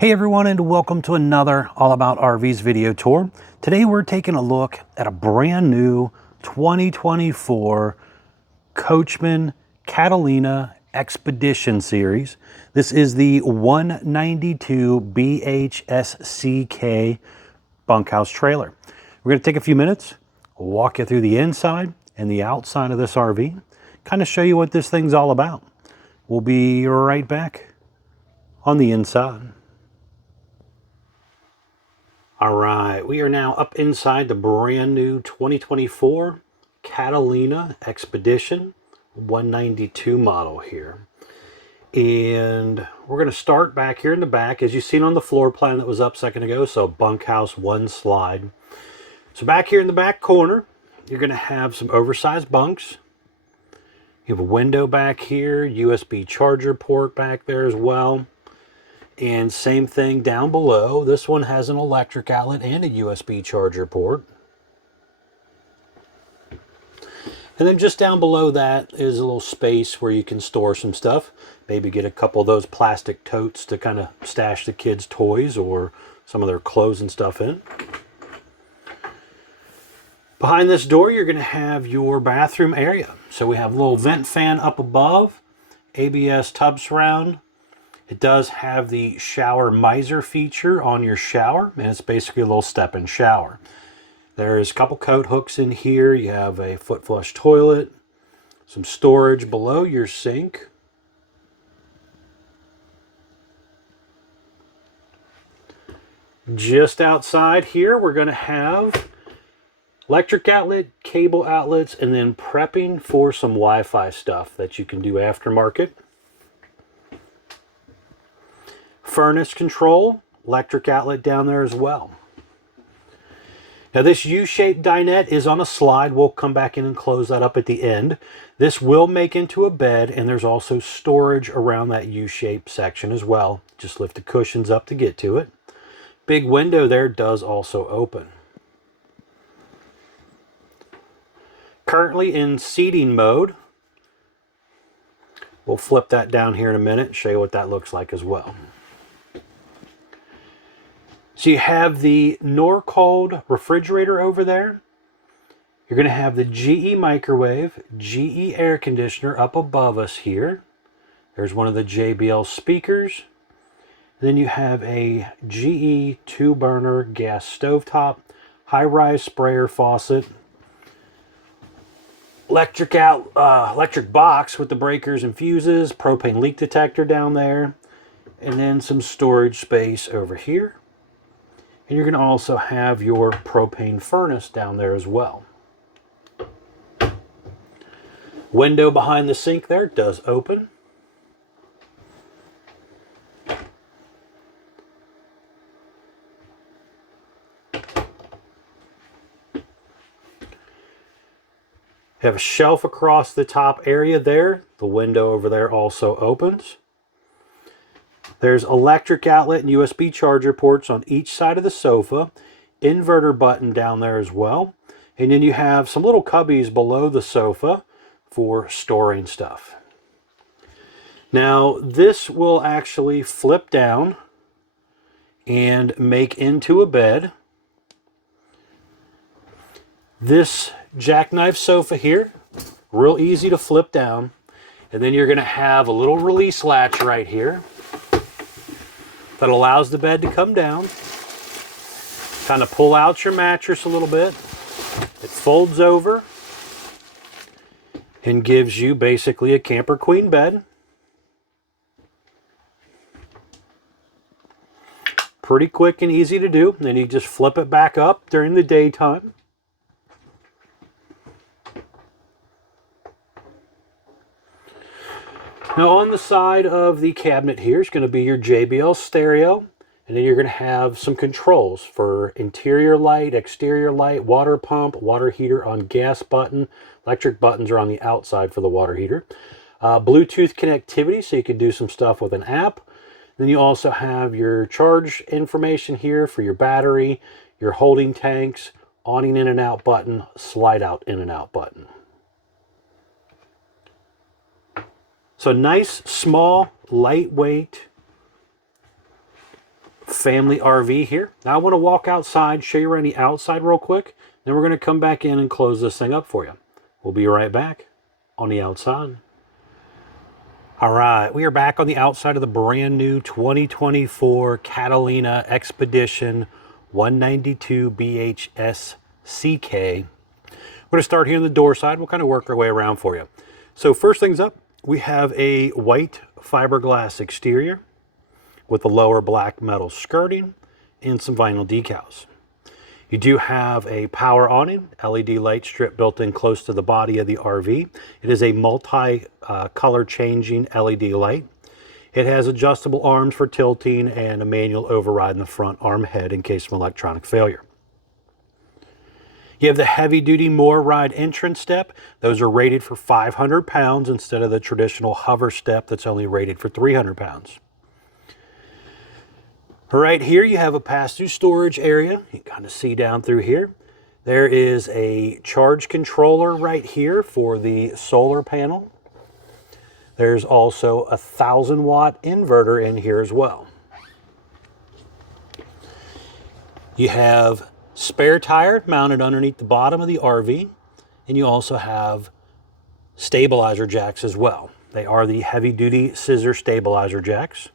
Hey everyone, and welcome to another All About RVs video tour. Today we're taking a look at a brand new 2024 Coachmen Catalina Expedition series. This is the 192 BHSCK bunkhouse trailer. We're going to take a few minutes, walk you through the inside and the outside of this RV, kind of show you what this thing's all about. We'll be right back on the inside. All right, we are now up inside the brand new 2024 Catalina Expedition 192 model here. And we're going to start back here in the back, as you've seen on the floor plan that was up a second ago. So bunkhouse, one slide. So back here in the back corner, you're going to have some oversized bunks. You have a window back here, USB charger port back there as well. And same thing down below. This one has an electric outlet and a USB charger port. And then just down below that is a little space where you can store some stuff. Maybe get a couple of those plastic totes to kind of stash the kids' toys or some of their clothes and stuff in. Behind this door, you're going to have your bathroom area. So we have a little vent fan up above, ABS tub surround. It does have the shower miser feature on your shower, and it's basically a little step-in shower. There's a couple coat hooks in here. You have a foot flush toilet, some storage below your sink. Just outside here, we're going to have electric outlet, cable outlets, and then prepping for some Wi-Fi stuff that you can do aftermarket. Furnace control, electric outlet down there as well. Now this U-shaped dinette is on a slide. We'll come back in and close that up at the end. This will make into a bed, and there's also storage around that U-shaped section as well. Just lift the cushions up to get to it. Big window there does also open. Currently in seating mode. We'll flip that down here in a minute and show you what that looks like as well. So you have the Norcold refrigerator over there. You're going to have the GE microwave, GE air conditioner up above us here. There's one of the JBL speakers. Then you have a GE 2-burner gas stovetop, high-rise sprayer faucet, electric box with the breakers and fuses, propane leak detector down there, and then some storage space over here. And you're going to also have your propane furnace down there as well. Window behind the sink there does open. You have a shelf across the top area there. The window over there also opens. There's electric outlet and USB charger ports on each side of the sofa. Inverter button down there as well. And then you have some little cubbies below the sofa for storing stuff. Now this will actually flip down and make into a bed. This jackknife sofa here, real easy to flip down. And then you're going to have a little release latch right here that allows the bed to come down. Kind of pull out your mattress a little bit. It folds over and gives you basically a camper queen bed. Pretty quick and easy to do. Then you just flip it back up during the daytime. Now on the side of the cabinet here is going to be your JBL stereo, and then you're going to have some controls for interior light, exterior light, water pump, water heater on gas button. Electric buttons are on the outside for the water heater. Bluetooth connectivity, so you can do some stuff with an app. Then you also have your charge information here for your battery, your holding tanks, awning in and out button, slide out in and out button. So nice, small, lightweight family RV here. Now I want to walk outside, show you around the outside real quick. Then we're going to come back in and close this thing up for you. We'll be right back on the outside. All right, we are back on the outside of the brand new 2024 Catalina Expedition 192 BHS CK. We're going to start here on the door side. We'll kind of work our way around for you. So first things up, we have a white fiberglass exterior with the lower black metal skirting and some vinyl decals. You do have a power awning, LED light strip built in close to the body of the RV. It is a multi-color changing LED light. It has adjustable arms for tilting and a manual override in the front arm head in case of electronic failure. You have the heavy-duty MoreRide entrance step. Those are rated for 500 pounds instead of the traditional hover step that's only rated for 300 pounds. Right here you have a pass-through storage area. You can kind of see down through here. There is a charge controller right here for the solar panel. There's also a 1,000-watt inverter in here as well. You have spare tire mounted underneath the bottom of the RV, and you also have stabilizer jacks as well. They are the heavy-duty scissor stabilizer jacks.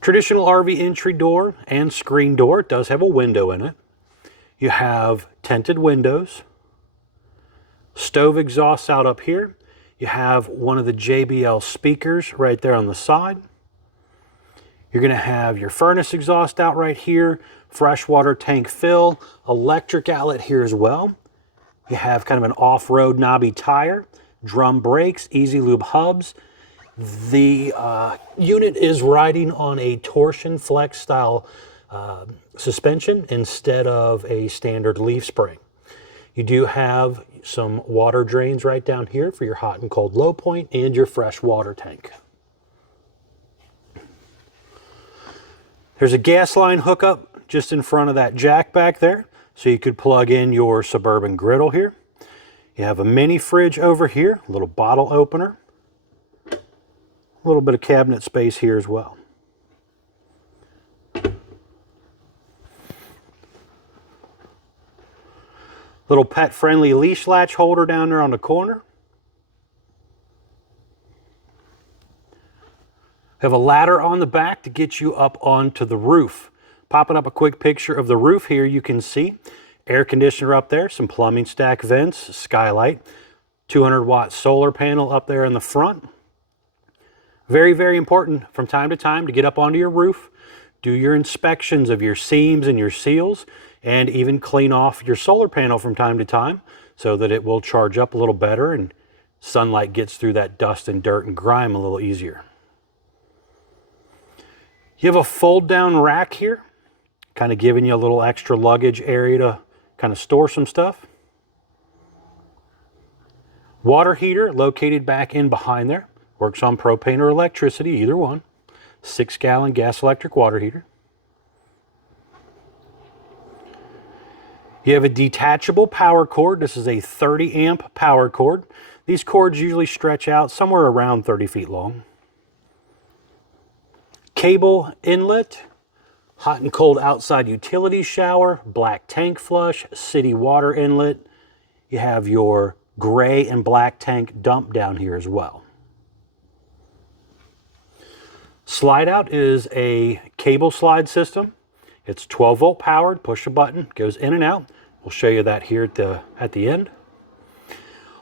Traditional RV entry door and screen door. It does have a window in it. You have tinted windows, stove exhausts out up here. You have one of the JBL speakers right there on the side. You're going to have your furnace exhaust out right here, freshwater tank fill, electric outlet here as well. You have kind of an off-road knobby tire, drum brakes, easy lube hubs. The unit is riding on a torsion flex style suspension instead of a standard leaf spring. You do have some water drains right down here for your hot and cold low point and your fresh water tank. There's a gas line hookup just in front of that jack back there, so you could plug in your Suburban griddle here. You have a mini fridge over here, a little bottle opener. A little bit of cabinet space here as well. Little pet-friendly leash latch holder down there on the corner. Have a ladder on the back to get you up onto the roof. Popping up a quick picture of the roof here, you can see air conditioner up there, some plumbing stack vents, skylight, 200-watt solar panel up there in the front. Very, very important from time to time to get up onto your roof, do your inspections of your seams and your seals, and even clean off your solar panel from time to time so that it will charge up a little better and sunlight gets through that dust and dirt and grime a little easier. You have a fold down rack here, kind of giving you a little extra luggage area to kind of store some stuff. Water heater located back in behind there. Works on propane or electricity, either one. 6-gallon gas electric water heater. You have a detachable power cord. This is a 30 amp power cord. These cords usually stretch out somewhere around 30 feet long. Cable inlet, hot and cold outside utility shower, black tank flush, city water inlet. You have your gray and black tank dump down here as well. Slide out is a cable slide system. It's 12-volt powered, push a button, goes in and out. We'll show you that here at the end.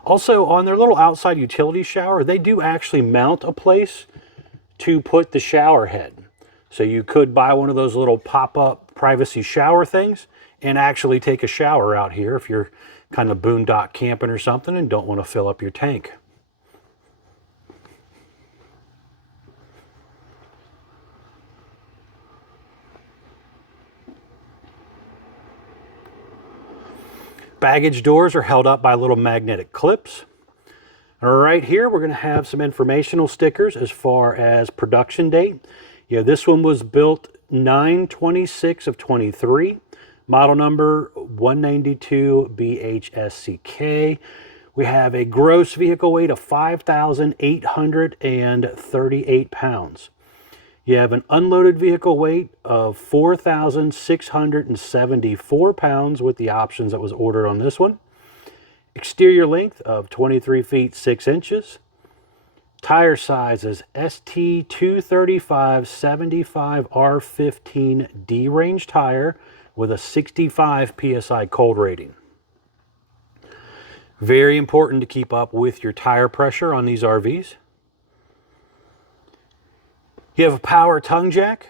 Also, on their little outside utility shower, they do actually mount a place to put the shower head. So you could buy one of those little pop-up privacy shower things and actually take a shower out here if you're kind of boondock camping or something and don't want to fill up your tank. Baggage doors are held up by little magnetic clips. Right here, we're going to have some informational stickers as far as production date. Yeah, this one was built 9/26 of 23. Model number 192 BHSCK. We have a gross vehicle weight of 5,838 pounds. You have an unloaded vehicle weight of 4,674 pounds with the options that was ordered on this one. Exterior length of 23 feet 6 inches. Tire size is ST 235 75 R15 D range tire with a 65 PSI cold rating. Very important to keep up with your tire pressure on these RVs. You have a power tongue jack,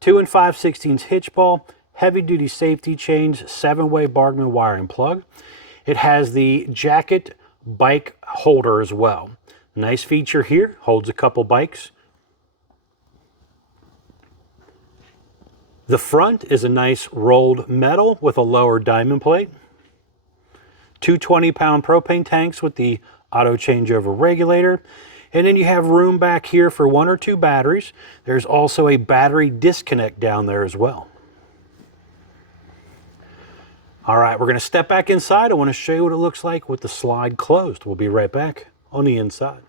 2 5/16 hitch ball, heavy duty safety chains, 7-way Bargman wiring plug. It has the jacket bike holder as well. Nice feature here, holds a couple bikes. The front is a nice rolled metal with a lower diamond plate. 2 20-pound propane tanks with the auto changeover regulator. And then you have room back here for 1 or 2 batteries. There's also a battery disconnect down there as well. All right, we're going to step back inside. I want to show you what it looks like with the slide closed. We'll be right back on the inside.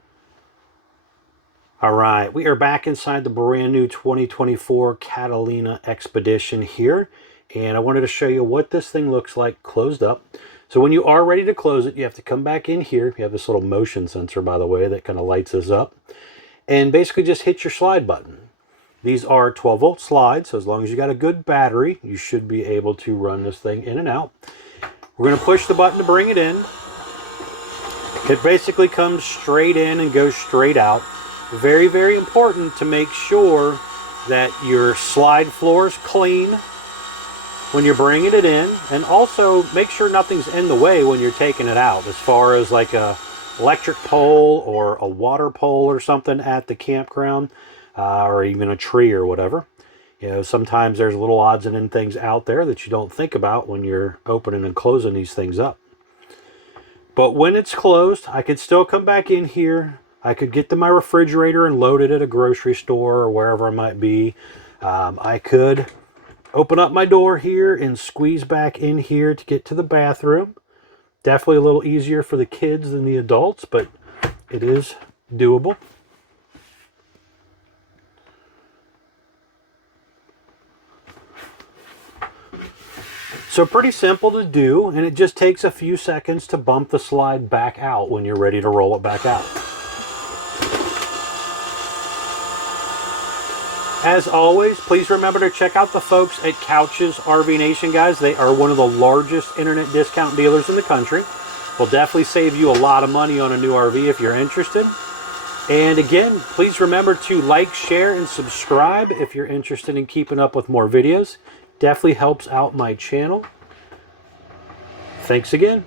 All right, we are back inside the brand new 2024 Catalina Expedition here. And I wanted to show you what this thing looks like closed up. So when you are ready to close it, you have to come back in here. You have this little motion sensor, by the way, that kind of lights this up. And basically just hit your slide button. These are 12-volt slides, so as long as you got a good battery, you should be able to run this thing in and out. We're going to push the button to bring it in. It basically comes straight in and goes straight out. Very, very important to make sure that your slide floor is clean when you're bringing it in, and also make sure nothing's in the way when you're taking it out, as far as like a electric pole or a water pole or something at the campground, or even a tree or whatever. You know, sometimes there's little odds and ends things out there that you don't think about when you're opening and closing these things up. But when it's closed, I could still come back in here. I could get to my refrigerator and load it at a grocery store or wherever I might be. I could open up my door here and squeeze back in here to get to the bathroom. Definitely a little easier for the kids than the adults, but it is doable. So pretty simple to do, and it just takes a few seconds to bump the slide back out when you're ready to roll it back out. As always, please remember to check out the folks at Couch's RV Nation, guys. They are one of the largest internet discount dealers in the country. Will definitely save you a lot of money on a new RV if you're interested. And again, please remember to like, share, and subscribe if you're interested in keeping up with more videos. Definitely helps out my channel. Thanks again.